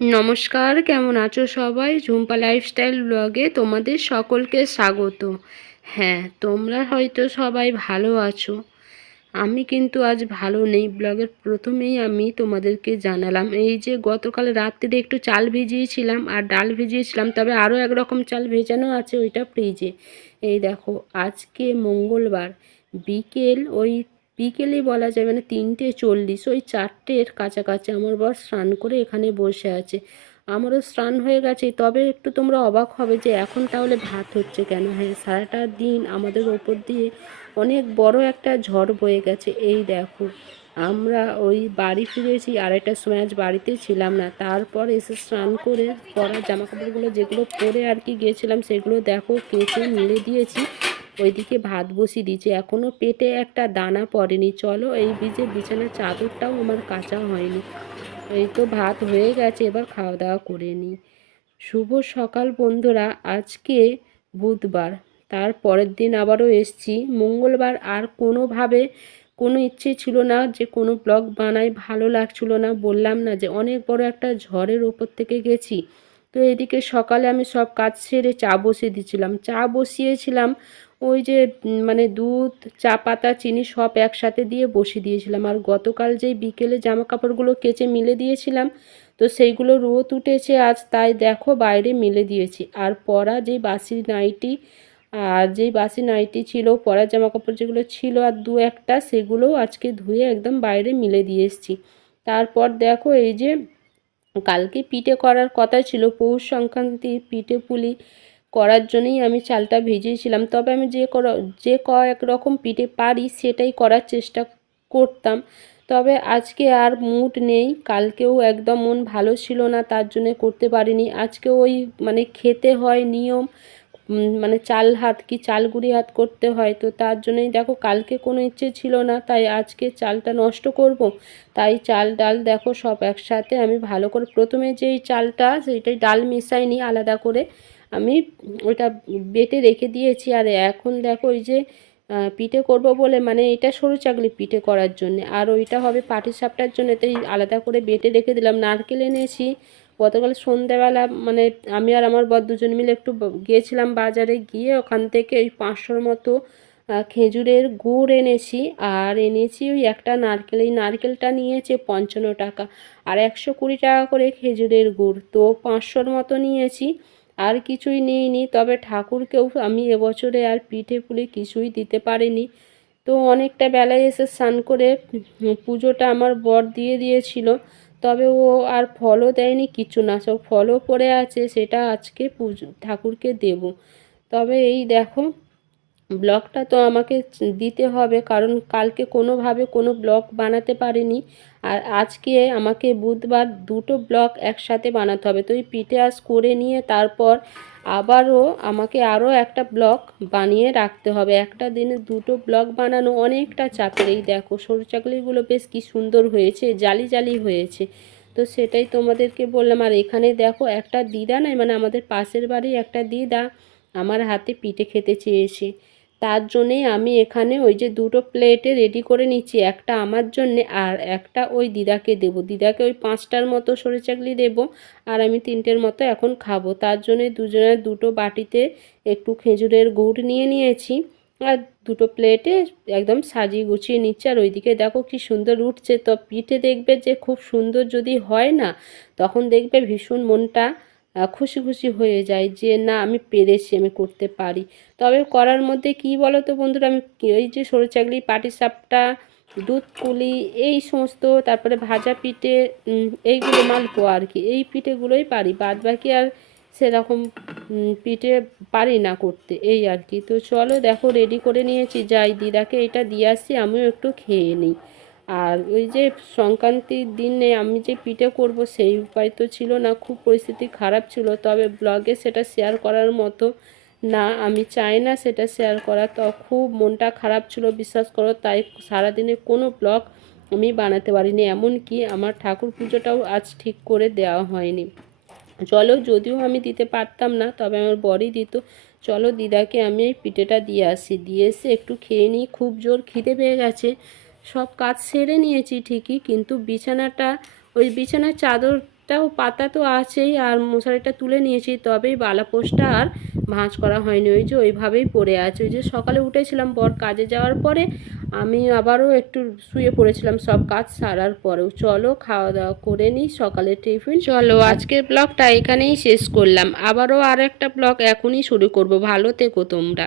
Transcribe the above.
নমস্কার, কেমন আছো সবাই? ঝুম্পা লাইফস্টাইল ব্লগে তোমাদের সকলকে স্বাগত। হ্যাঁ, তোমরা হয়তো সবাই ভালো আছো। আমি কিন্তু আজ ভালো নেই। ব্লগের প্রথমেই আমি তোমাদেরকে জানালাম, এই যে গতকাল রাত্রিরে একটু চাল ভিজিয়েছিলাম আর ডাল ভিজিয়েছিলাম, তবে আরও একরকম চাল ভেজানো আছে, ওইটা ফ্রিজে। এই দেখো, আজকে মঙ্গলবার বিকেলই বলা যায়, মানে 3:40, ওই 4টের কাছাকাছি আমার বর স্নান করে এখানে বসে আছে। আমারও স্নান হয়ে গেছে, তবে একটু তোমরা অবাক হবে যে এখন তাহলে ভাত হচ্ছে কেন। হ্যাঁ, সারাটা দিন আমাদের ওপর দিয়ে অনেক বড় একটা ঝড় বয়ে গেছে। এই দেখো, আমরা ওই বাড়ি ফিরেছি 2:30টার সময়, আজ বাড়িতে ছিলাম না। তারপর এসে স্নান করে পরা জামাকাপড়গুলো যেগুলো পরে আর কি গিয়েছিলাম, সেগুলো দেখো কেচে মেলে দিয়েছি। ওইদিকে ভাত বসিয়ে দিয়েছি, এখনও পেটে একটা দানা পড়েনি। চলো, এই বিছানার চাদরটাও আমার কাচা হয়নি। এই তো ভাত হয়ে গেছে, এবার খাওয়া দাওয়া করে নিই। শুভ সকাল বন্ধুরা। আজকে বুধবার, তার পরের দিন আবারও এসছি মঙ্গলবার। আর কোনোভাবে কোনো ইচ্ছে ছিল না যে কোনো ব্লগ বানাই, ভালো লাগছিল না। বললাম না যে অনেক বড় একটা ঝড়ের ওপর থেকে গেছি। তো এদিকে সকালে আমি সব কাজ সেরে চা বসিয়ে দিয়েছিলাম। চা বসিয়েছিলাম ওই যে মানে দুধ, চা পাতা, চিনি সব একসাথে দিয়ে বসিয়ে দিয়েছিলাম। আর গতকাল যেই বিকেলে জামা কাপড়গুলো কেচে মিলে দিয়েছিলাম, তো সেইগুলো রোদ উঠেছে আজ, তাই দেখো বাইরে মেলে দিয়েছি। আর পরা যেই বাসি নাইটি ছিল, পরা জামা কাপড় যেগুলো ছিল আর দু একটা, সেগুলোও আজকে ধুয়ে একদম বাইরে মেলে দিয়ে এসেছি। তারপর দেখো, এই যে কালকে পিঠে করার কথা ছিল, পৌষ সংক্রান্তির পিঠে পুলি করার জন্যই আমি চালটা ভিজিয়েছিলাম। তবে আমি যে কয়েক রকম পিঠে পারি সেটাই করার চেষ্টা করতাম। তবে আজকে আর মুড নেই, কালকেও একদম মন ভালো ছিল না, তার জন্য করতে পারিনি। আজকে ওই মানে খেতে হয় নিয়ম, মানে চাল হাত কি চাল গুঁড়ি হাত করতে হয়, তো তার জন্যই দেখো কালকে কোনো ইচ্ছে ছিল না, তাই আজকে চালটা নষ্ট করব। তাই চাল ডাল দেখো সব একসাথে আমি ভালো করে, প্রথমে যেই চালটা সেইটাই ডাল মেশাইনি, আলাদা করে আমি ওইটা বেটে রেখে দিয়েছি। আর এখন দেখো ওই যে পিঠে করব বলে, মানে এটা সরু চাকলি পিঠে করার জন্য, আর ওইটা হবে পাটিসাপটার জন্য, তাই আলাদা করে বেটে রেখে দিলাম। নারকেল এনেছি গতকাল সন্ধেবেলা, মানে আমি আর আমার বর দুজন মিলে একটু গিয়েছিলাম বাজারে, গিয়ে ওখান থেকে ওই 500-র মতো খেজুরের গুড় এনেছি। আর এনেছি ওই একটা নারকেল, এই নারকেলটা নিয়েছে 55 টাকা, আর 120 টাকা করে খেজুরের গুড়, তো 500-র মতো নিয়েছি। আর কিছুই নিইনি, তবে ঠাকুরকেও আমি এবছরে আর পিঠে পুলি কিছুই দিতে পারিনি। তো অনেকটা বেলায় এসে স্নান করে পুজোটা আমার বর দিয়ে দিয়েছিল। তবে ও আর ফলও দেয়নি, কিছু না, সব ফলও পড়ে আছে, সেটা আজকে পুজো ঠাকুরকে দেব। তবে এই দেখো, ব্লগটা তো আমাকে দিতে হবে, কারণ কালকে কোনোভাবে কোনো ব্লগ বানাতে পারিনি। আর আজকে আমাকে বুধবার দুটো ব্লগ একসাথে বানাতে হবে, তো এই পিঠে আজ করে নিয়ে তারপর আবারও আমাকে আরও একটা ব্লগ বানিয়ে রাখতে হবে। একটা দিনে দুটো ব্লগ বানানো অনেকটা চাপের। এই দেখো সরু চাকলিগুলো বেশ কি সুন্দর হয়েছে, জালি জালি হয়েছে, তো সেটাই তোমাদেরকে বললাম। আর এখানে দেখো একটা দিদা নাই, মানে আমাদের পাশের বাড়ি একটা দিদা আমার হাতে পিঠে খেতে চেয়েছে, তার জন্যেই আমি এখানে ওই যে দুটো প্লেটে রেডি করে নিচ্ছি, একটা আমার জন্যে আর একটা ওই দিদাকে দেবো। দিদাকে ওই 5টার মতো সরে চাকলি দেবো, আর আমি 3টের মতো এখন খাবো। তার জন্যে দুজনের দুটো বাটিতে একটু খেজুরের গুড় নিয়ে নিয়েছি, আর দুটো প্লেটে একদম সাজিয়ে গুছিয়ে নিচ্ছি। আর ওইদিকে দেখো কি সুন্দর উঠছে। তো পিঠে দেখবে যে খুব সুন্দর যদি হয় না, তখন দেখবে ভীষণ মনটা খুশি খুশি হয়ে যায় যে না, আমি পেরেছি, আমি করতে পারি। তবে করার মধ্যে কি বলো তো বন্ধুরা, আমি ওই যে সরু চাকলি, পাটিসাপটা, দুধ পুলি, এই সমস্ত, তারপরে ভাজা পিঠে, এইগুলো মালপোয়া আর কি, এই পিঠেগুলোই পারি, বাদ বাকি আর সেরকম পিঠে পারি না করতে, এই আর কি। তো চলো দেখো রেডি করে নিয়েছি, যাই দিদাকে এটা দিয়ে আসছি, আমিও একটু খেয়ে নিই। আর ওই যে সংক্রান্তির দিনে আমি যে পিঠে করব সেই উপায় তো ছিল না, খুব পরিস্থিতি খারাপ ছিল, তবে ব্লগে সেটা শেয়ার করার মতো না, আমি চাই না সেটা শেয়ার করা। তো খুব মনটা খারাপ ছিল বিশ্বাস করো, তাই সারাদিনে কোনো ব্লগ আমি বানাতে পারিনি, এমনকি আমার ঠাকুর পুজোটাও আজ ঠিক করে দেওয়া হয়নি। চলো, যদিও আমি দিতে পারতাম না, তবে আমার বরই দিত। চলো দিদাকে আমি এই পিঠেটা দিয়ে আসি, দিয়ে এসে একটু খেয়ে নিই, খুব জোর খিদে পেয়ে গেছে। সব কাজ সেরে নিয়েছি ঠিকই, কিন্তু বিছানাটা, ওই বিছানার চাদর চাদরটাও পাতা তো আছেই, আর মশারিটা তুলে নিয়েছি, তবেই বালাপোষটা আর ভাঁজ করা হয়নি। ওই যে ওইভাবেই পড়ে আছে। ওই যে সকালে উঠেছিলাম বর কাজে যাওয়ার পরে, আমি আবারও একটু শুয়ে পড়েছিলাম সব কাজ সারার পরেও। চলো খাওয়া দাওয়া করে নিই, সকালে টিফিন। চলো আজকের ব্লগটা এখানেই শেষ করলাম, আবারও আর একটা ব্লগ এখনই শুরু করব। ভালো থেকো তোমরা।